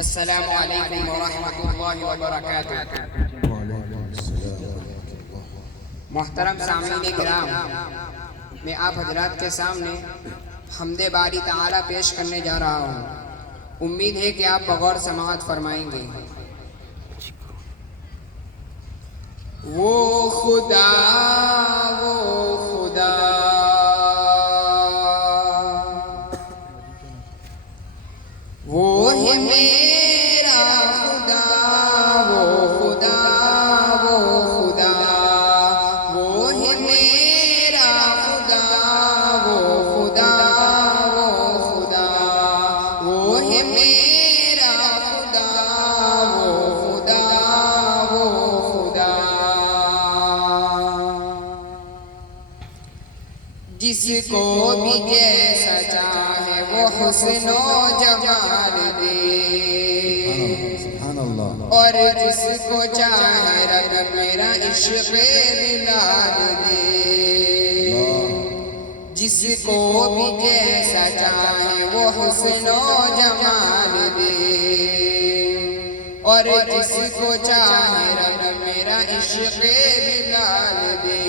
अस्सलामु अलैकुम व रहमतुल्लाहि व बरकातुहू। मोहतरम सामीन किराम, मैं आप हजरात के सामने हमदे बारी ताला पेश करने जा रहा हूँ। उम्मीद है कि आप बगौर समाअत फरमाएंगे। वो खुदा वो है मेरा खुदा, वो खुदा वो है मेरा खुदा, वो खुदा वो है मेरा खुदा, वो खुदा जिसको भी जैसा चाहे वो हुस्नो जमाल दे, और जिसको चाहे रब मेरा इश्क़ दिलार दे। जिसको भी जैसा चाहे वो हुस्नो जमाल दे, और जिसको चाहे रब मेरा इश्क़ दिलार दे।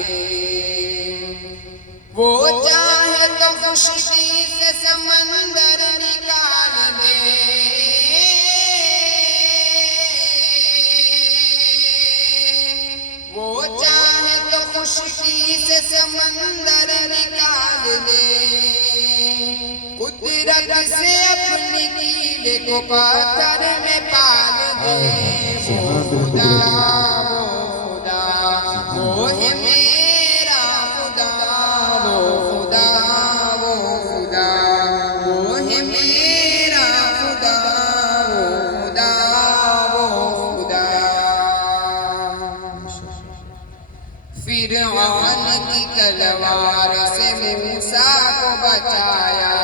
वो चाहे तो खुशकी से समंदर निकाल दे, वो चाहे तो खुशकी से समंदर निकाल दे। कुदरत से अपनी कीले को पत्थर में पाल दे। वो खुदा वो है मेरा खुदा, वो खुदा वो है मेरा खुदा, वो खुदा फिरऔन की तलवार से मूसा को बचाया,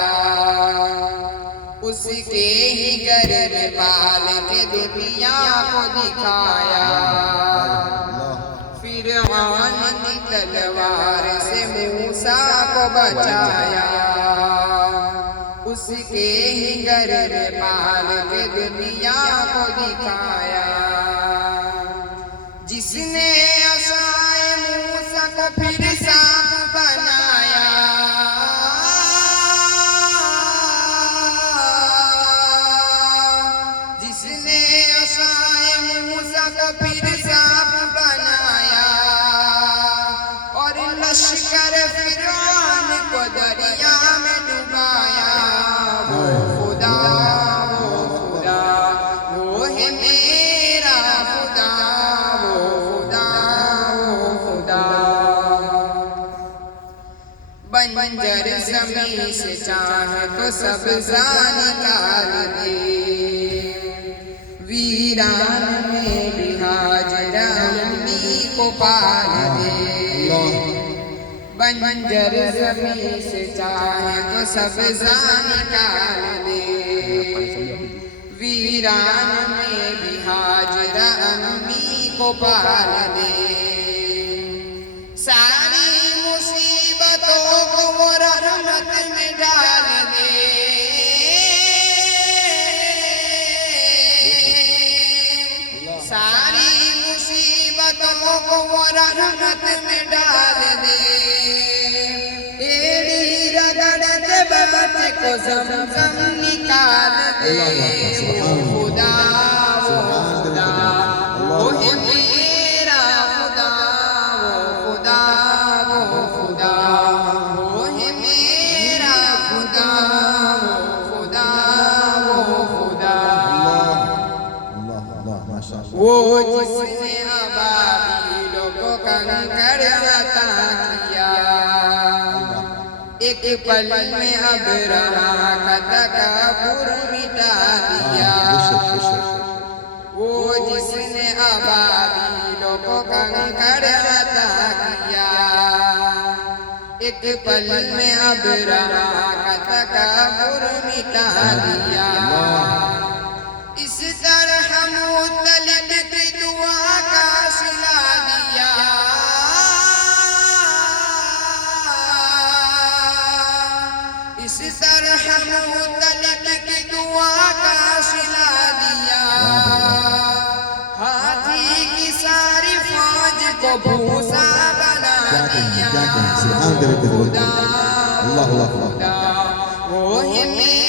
उसके ही घर में पाल के दुनिया को दिखाया। फिरऔन की तलवार से मूसा को बचाया, उसके ही घर में पाल के दुनिया को दिखाया। जिसने असाए मूसा को फिर सांप बनाया, जिसने असाए मूसा को फिर सांप बनाया, और लश्कर फिरौन को दरिया में डुबाया। वो खुदा वो है मेरा खुदा, वो खुदा बंजर ज़मीं से चाहे तो सब्ज़ा निकाल दे, वीरान में भी हाजरा अम्मी को पाल दे। बंजर ज़मीं से चाहे तो सब्ज़ा निकाल दे, वीरान में भी हाजरा अम्मी को पाल दे। सारी मुसीबतों को वो रहमत में डाल दे, सारी मुसीबतों को वो रहमत में डाल दे। एड़ी रगड़ के बच्चे को ज़मज़म निकाल दे। वो खुदा वो है मेरा खुदा, वो खुदा वो है मेरा खुदा, वो खुदा वो जिसने अबाबीलों को कंकड़ अता किया, एक पल में अबरहा का तकब्बुर मिटा दिया। वो जिसने अबाबीलों को कंकड़ अता किया, एक पल में अबरहा का तकब्बुर मिटा दिया। इस तरह मुतलिब की दुआ का सिला दिया, इस तरह मुतलिब की दुआ का सिला दिया। को भूसा बना दिया सुभान अल्लाह वो है